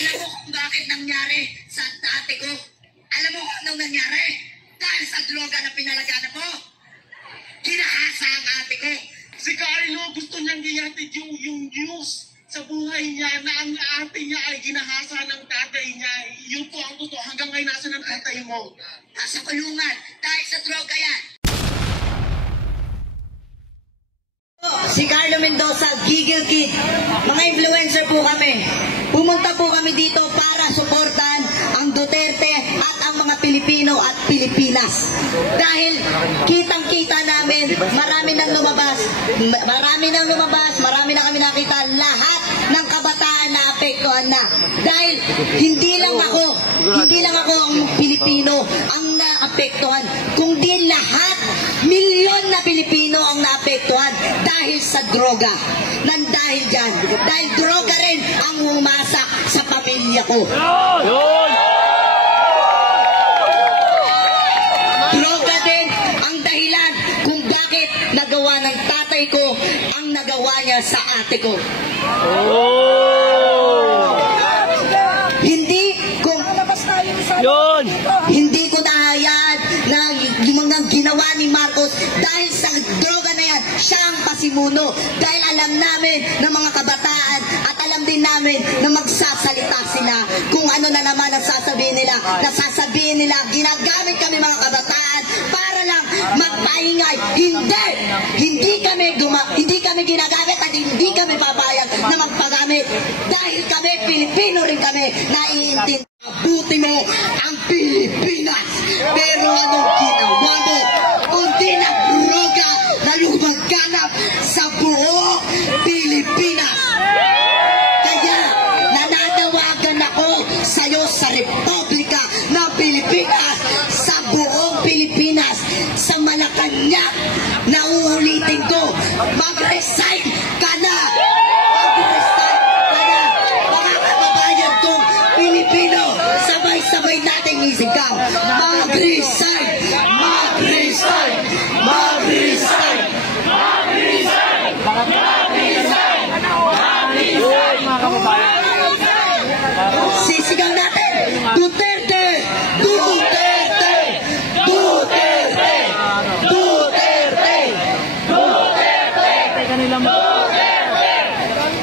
Alam mo kung bakit nangyari sa ate ko? Alam mo kung anong nangyari? Dahil sa droga na pinalaganap mo. Kinahasa ang ate ko. Si Carlo gusto niyang ihatid yung news sa buhay niya na ang ate niya ay ginahasa ng tatay niya. Yun po ang totoo. Hanggang ngayon nasa ng tatay mo. Nasa kulungan. Dahil sa droga yan. Si Carlo Mendoza, Gigil Kid. Mga influencer po kami. Pumunta po kami dito para suportahan ang Duterte at ang mga Pilipino at Pilipinas. Dahil kitang-kita namin, marami nang lumabas, marami na kami nakita, lahat ng kabataan na apektuhan na. Dahil hindi lang ako ang Pilipino ang naapektuhan, kundi lahat, milyon na Pilipino ang naapektuhan dahil sa droga. Dahil dyan, dahil droga rin ang umasak sa pamilya ko. Droga din ang dahilan kung bakit nagawa ng tatay ko ang nagawa niya sa ate ko. Hindi ko nahayaan na yung mga ginawa ni Marcos dahil sa droga na yan, siya ang pasimuno. Dahil alam namin ng mga kabataan at alam din namin na magsasalita sila kung ano na naman ang sasabihin nila. Nasasabihin nila, ginagamit kami mga kabataan para lang magpaingay. Hindi kami ginagamit at hindi kami papayag na magpagamit. Dahil kami, Pilipino rin kami, naiintindi. Abuti mo ang Pilipinas, pero anong ginawa mo? Kundi na droga na lumaganap sa buong Pilipinas. Kaya nananawagan ako sa'yo sa Republika ng Pilipinas, sa buong Pilipinas, sa Malacanang, na uulitin ko, mag-resign ka na! Pilipino, sabay-sabay nating isigaw. Mag-resign! Mag-resign! Mag-resign! Mag-resign! Mag-resign! Mag-resign! Sisigaw natin! Duterte! Duterte! Duterte! Duterte!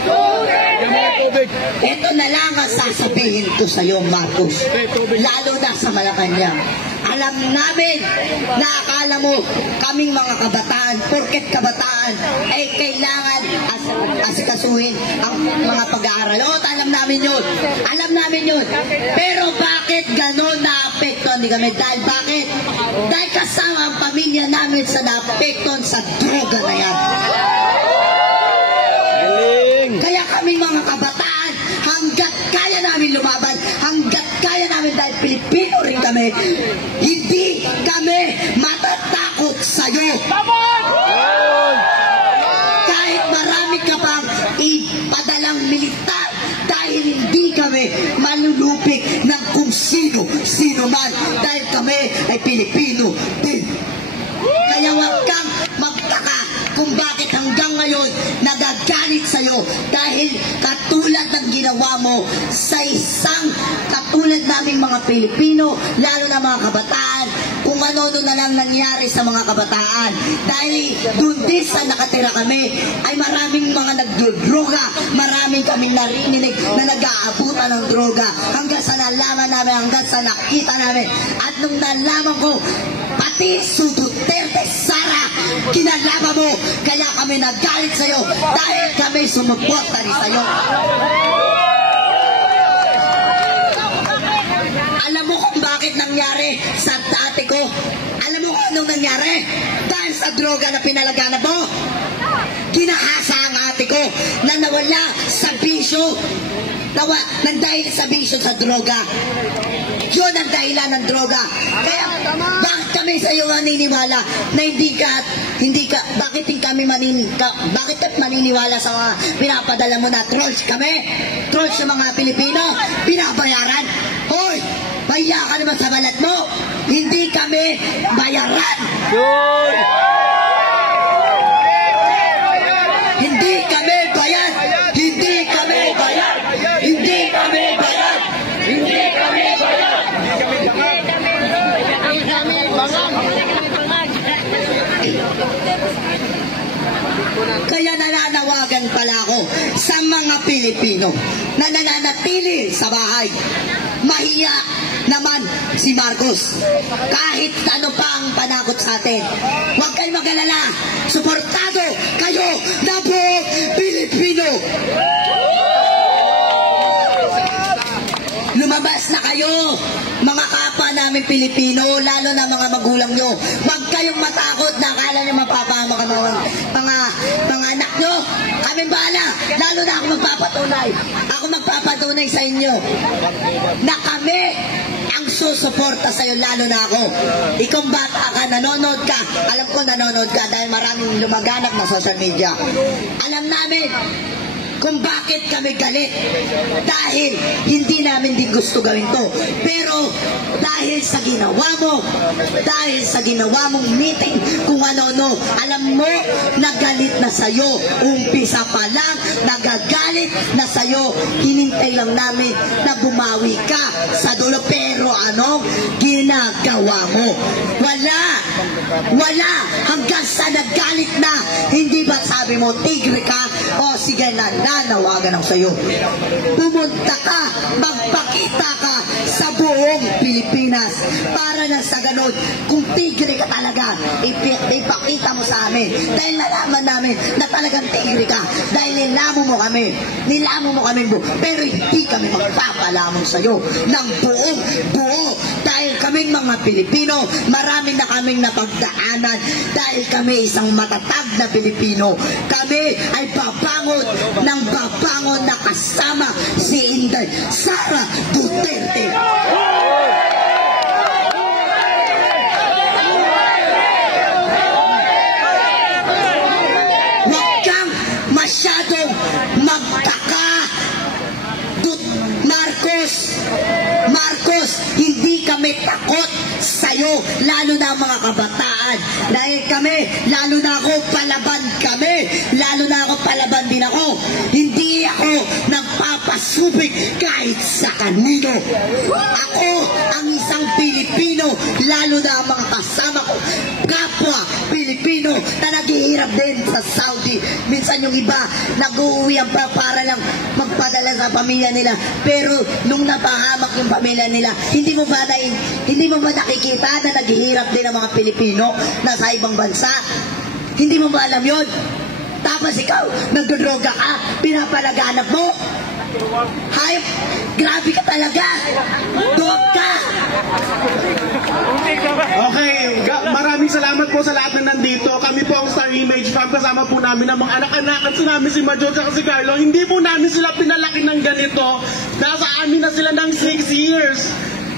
Duterte! Ito na lang ang sasabihin ko sa iyo, Marcos. Lalo na sa Malacanang. Alam namin na akala mo kaming mga kabataan, porket kabataan ay kailangan asikasuhin ang mga pag-aaral. O, alam namin yun. Alam namin yun. Pero bakit gano'n naapektuhan di kami? Dahil bakit? Dahil kasama ang pamilya namin sa naapektuhan sa droga na yan. Kaya kami mga kabataan, hanggat kaya namin lumaban, hanggat kaya namin dahil Pilipino rin kami, hindi kami matatakot sa'yo. Kahit marami ka pang ipadalang militar, dahil hindi kami malulupik ng kung sino man, dahil kami ay Pilipino din. Kaya huwag kang magtaka kung bakit hanggang ngayon nagagalit sa'yo dahil katulad ng ginawa mo sa isang katulad naming mga Pilipino, lalo na mga kabataan, kung ano na lang nangyari sa mga kabataan. Dahil doon din sa nakatira kami ay maraming mga nagdroga, maraming kaming narinig na nag-aabutan ng droga hanggang sa nalaman namin, hanggang sa nakita namin. At nung nalaman ko, pati si Duterte Sara, kinalaban mo, kaya kami nagalit sa'yo dahil kami sumuporta rin sa'yo. Alam mo kung bakit nangyari sa dati ko? Alam mo kung anong nangyari? Dahil sa droga na pinalaganap mo. Ginahasa ang ate ko na nawala sa bisyo. Nandahil sa bisyo sa droga. Yun ang dahilan ng droga. Kaya bakit kami sa iyo maniniwala na bakit maniniwala sa mga pinapadala mo na trolls kami? Trolls sa mga Pilipino? Pinabayaran? Hoy! Mahiya ka naman sa balat mo! Hindi kami bayaran! Hindi kami bayad! Hindi kami bayad! Hindi kami bayad! Kaya nananawagan pala ako sa mga Pilipino na nananatili sa bahay. Mahiya naman si Marcos. Kahit ano pa ang panakot sa atin, huwag kayong mag-alala. Suportado kayo na buong Pilipino. Lumabas na kayo, mga kapwa namin Pilipino, lalo na mga magulang nyo. Huwag kayong matakot na akala nyo mapapama ka mga anak nyo. Kami bahala, lalo na ako magpapatunay. Ako magpapatunay sa inyo na kami ang susuporta sa'yo, lalo na ako. Ikaw bata ka, nanonood ka. Alam ko nanonood ka dahil maraming lumaganap na social media. Alam namin kung bakit kami galit. Dahil hindi namin din gusto gawin to. Pero dahil sa ginawa mo, dahil sa ginawa mong meeting, kung ano-ano, alam mo, nagalit na sa'yo. Umpisa pa lang, nagagalit na sa'yo. Hinintay lang namin na bumawi ka sa dulo. Pero anong ginagawa mo? Wala. Hanggang sa nagalit na, hindi ba sabi mo, tigre ka? O sige na, nanawagan ako sa'yo. Pumunta ka, magpakita ka sa buong Pilipinas para na sa ganun, kung tigre ka talaga, ipakita mo sa amin. Dahil nalaman namin na talagang tigre ka. Dahil nilamo mo kami, pero hindi kami magpapalamon sa'yo ng buo. Dahil kaming mga Pilipino, marami na kaming napagdaanan. Dahil kami isang matatag na Pilipino. Kami ay babangon ng babangon na kasama si Inday Sara Duterte. Huwag kang masyadong magtaka, Marcos, hindi kami takot sa'yo, lalo na mga kabataan. Dahil kami, lalo na ako, palaban din ako. Hindi ako nagpapasubig kahit sa kanino. Ako ang isang Pilipino, lalo na ang mga kasama ko, kapwa Pilipino na naghihirap din sa Saudi. Minsan yung iba, nag-uuwi ang para lang magpadala sa pamilya nila. Pero nung napahamak yung pamilya nila, hindi mo ba nakikita na naghihirap din ang mga Pilipino na sa ibang bansa? Hindi mo ba alam yun? Tapos ikaw, nagdodroga ka, pinapalaganap mo. Hayop, grabe ka talaga. Dog ka. Okay, maraming salamat po sa lahat na nandito. Kami po ang Star Image Fam. Kasama po namin ang mga anak-anakan sa namin si Majo at si Carlo. Hindi po namin sila pinalaki ng ganito. Nasa amin na sila ng 6 years.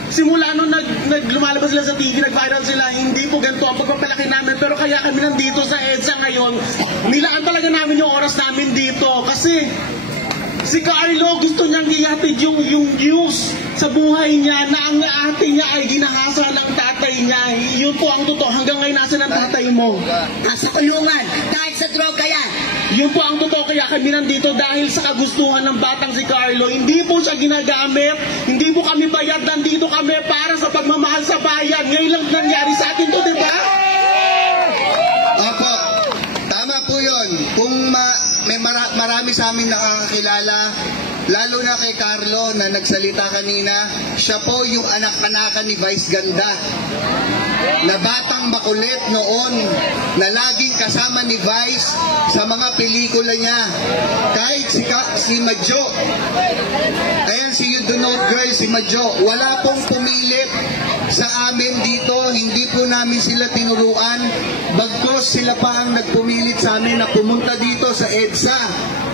Simula nung lumalabas sila sa TV, nag-viral sila, hindi po ganito ang pagpapalaki namin. Pero kaya kami nandito sa EDSA ngayon, nilaan talaga namin yung oras namin dito. Kasi si Carlo gusto niyang ihatid yung news sa buhay niya na ang ate niya ay ginahasa ng tatay niya. Yun po ang totoo. Hanggang ngayon nasa ng tatay mo. Nasa kulungan. Dahil sa droga yan. Yun po ang totoo, kaya kami nandito dahil sa kagustuhan ng batang si Carlo. Hindi po siya ginagamit, hindi po kami bayad, nandito kami para sa pagmamahal sa bayan. Ngayon lang nangyari sa akin to, di ba? Opo, tama po yun. Kung may marami sa amin nakakakilala, lalo na kay Carlo na nagsalita kanina, siya po yung anak-anakan ni Vice Ganda. Na batang makulit noon, na laging kasama ni Vice sa mga pelikula niya. Kahit si Majo, ayan si You Do Know Girl, si Majo, wala pong pumilit sa amin dito, hindi po namin sila tinuruan, bagkos sila pa ang nagpumilit sa amin na pumunta dito sa EDSA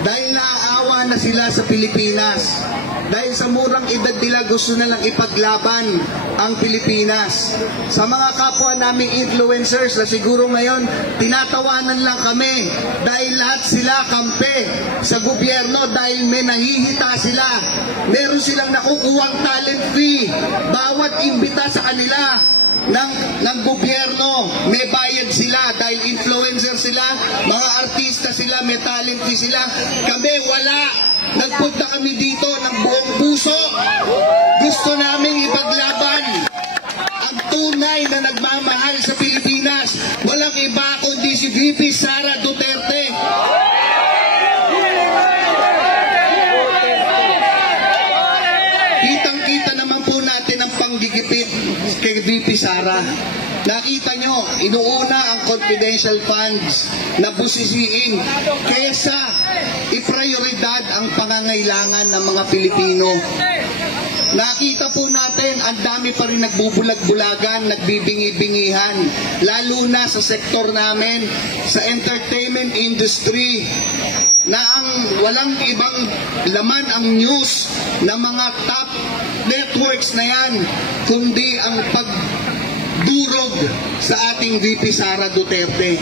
dahil naaawa na sila sa Pilipinas. Dahil sa murang edad nila gusto na lang ipaglaban ang Pilipinas. Sa mga kapwa naming influencers na siguro ngayon tinatawanan lang kami dahil lahat sila kampe sa gobyerno dahil may nahihita sila. Meron silang nakukuhang talent fee. Bawat imbita sa kanila ng gobyerno, may bayad sila dahil influencer sila, mga artista sila, may talent fee sila. Kami wala. Nagpunta kami dito ng buong puso. Gusto namin ipaglaban ang tunay na nagmamahal sa Pilipinas. Walang iba kundi si VP Sara Duterte. Sara. Nakita nyo, inuuna ang confidential funds na busisiin kesa iprioridad ang pangangailangan ng mga Pilipino. Nakita po natin, ang dami pa rin nagbubulag-bulagan, nagbibingi-bingihan, lalo na sa sektor namin, sa entertainment industry, na ang walang ibang laman ang news ng mga top networks na yan, kundi ang pagdurog sa ating VP Sara Duterte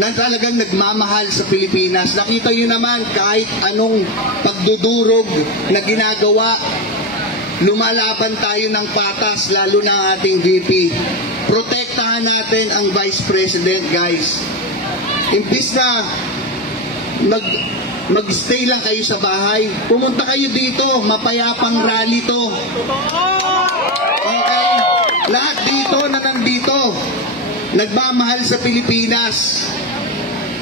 na talagang nagmamahal sa Pilipinas. Nakita nyo naman kahit anong pagdudurog na ginagawa, lumalaban tayo ng patas, lalo na ang ating VP. Protektahan natin ang Vice President, guys. Imbis na mag-stay lang kayo sa bahay, pumunta kayo dito, mapayapang rally to. Okay? Lahat dito na nandito, nagmamahal sa Pilipinas.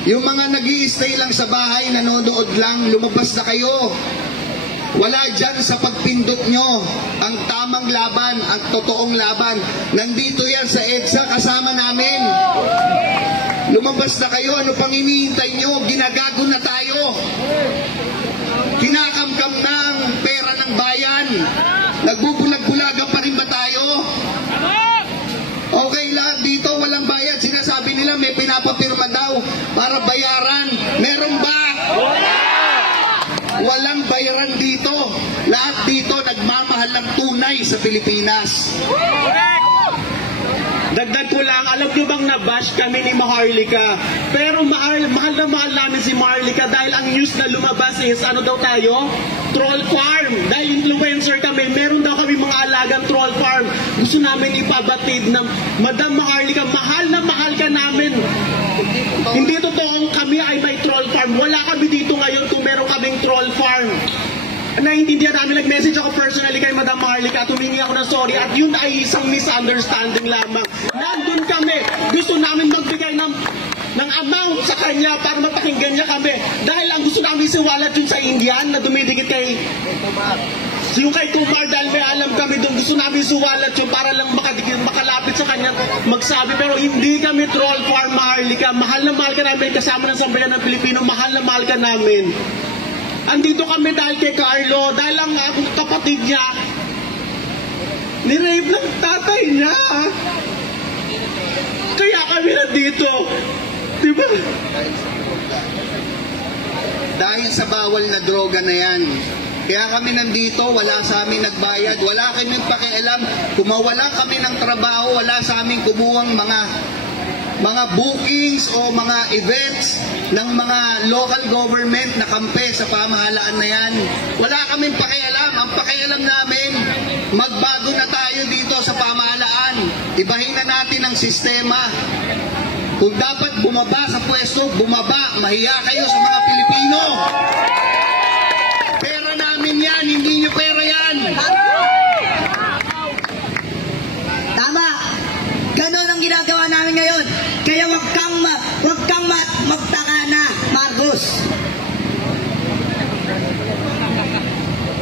Yung mga nag-i-stay lang sa bahay, nanonood lang, lumabas na kayo. Wala dyan sa pagpindot nyo ang tamang laban, ang totoong laban. Nandito yan sa EDSA, kasama namin. Lumabas na kayo, ano pang hinihintay nyo? Ginagago na tayo. Kinakamkam na ang pera ng bayan. Nagbubulag-bulaga pa rin ba tayo? Okay, lahat dito walang bayad. Sinasabi nila may pinapapirma daw para bayaran. Meron ba? Walang bayaran dito. Lahat dito nagmamahal ng tunay sa Pilipinas. Dagdag ko lang, alam nyo bang nabash kami ni Maharlika? Pero mahal na mahal namin si Maharlika dahil ang news na lumabas is, ano daw tayo? Troll farm. Dahil influencer kami, meron daw kami mga alagang troll farm. Gusto namin ipabatid ng Madam Maharlika, mahal na mahal ka namin. Hindi totoong kami ay may troll farm. Wala kami dito ngayon kung meron kaming troll farm. Naintindihan namin, nag-message ako personally kay Madam Maharlika, tumingi ako ng sorry at yun ay isang misunderstanding lamang. Nandun kami, gusto namin magbigay ng amount sa kanya para mapakinggan niya kami. Dahil ang gusto namin siwalat yun sa Indian na dumidikit kay yung kay Kumar, dahil may alam kami doon, gusto namin suwalat yun para lang makalapit sa kanya magsabi. Pero hindi kami troll farm, Maharlika. Mahal na mahal ka namin, kasama ng sambayan ng Pilipino, mahal na mahal ka namin. Andito kami dahil kay Carlo, dahil ang kapatid niya, nirape ng tatay niya. Kaya kami nandito. Diba? Dahil sa bawal na droga na yan. Kaya kami nandito, wala sa amin nagbayad, wala kaming pakialam. Kung mawala kami ng trabaho, wala sa amin kumuhang mga bookings o mga events ng mga local government na kampe sa pamahalaan na yan. Wala kaming pakialam. Ang pakialam namin, magbago na tayo dito sa pamahalaan. Ibahin na natin ang sistema. Kung dapat bumaba sa pwesto, bumaba. Mahiya kayo sa mga Pilipino. Pera namin yan, hindi nyo pera yan. Tama. Ganon ang ginagawa namin ngayon. Kaya wag kang magtaka na, Marcos.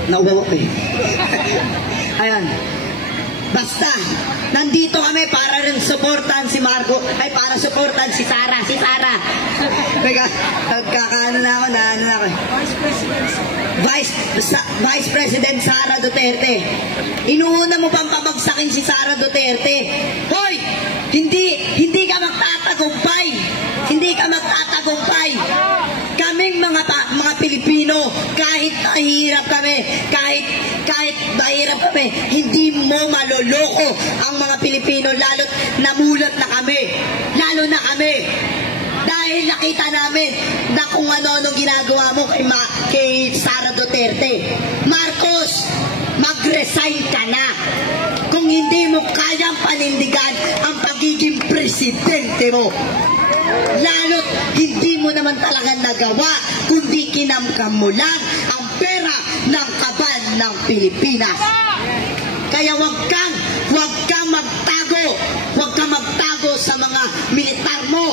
Nauwawak eh. Ayan. Basta, nandito kami para rin supportan si Marco, ay para supportan si Sara. Si Sara. Nagkakaano na ako, Vice President Sara Duterte. Inuuna mo pang pabagsakin si Sara Duterte. Hoy! Hindi ka magtatagumpay. Hindi ka magtatagumpay. Kaming mga Pilipino, kahit mahirap kami, kahit mahirap kami, hindi mo maloloko ang mga Pilipino, lalo't namulat na kami. Lalo na kami. Dahil nakita namin na kung ano-ano ginagawa mo kay Sara Duterte. Marcos, mag-resign ka na. Kung hindi mo kayang panindigan ang pagiging presidente mo. Lalo't hindi mo naman talaga nagawa, kundi kinamkam mo lang ang pera ng kaban ng Pilipinas. Kaya wag kang magtago sa mga militar mo.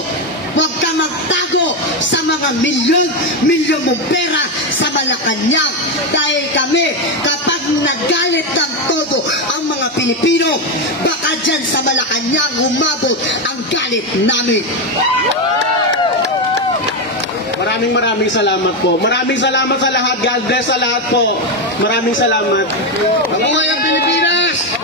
Huwag kang magtago sa mga milyon mong pera sa Malacanang. Dahil kami, kapag nagalit ng todo ang mga Pilipinas, Pilipino. Baka dyan sa Malacanang umabot ang galit namin. Maraming salamat po. Maraming salamat sa lahat. God bless sa lahat po. Maraming salamat. Mabuhay ang Pilipinas!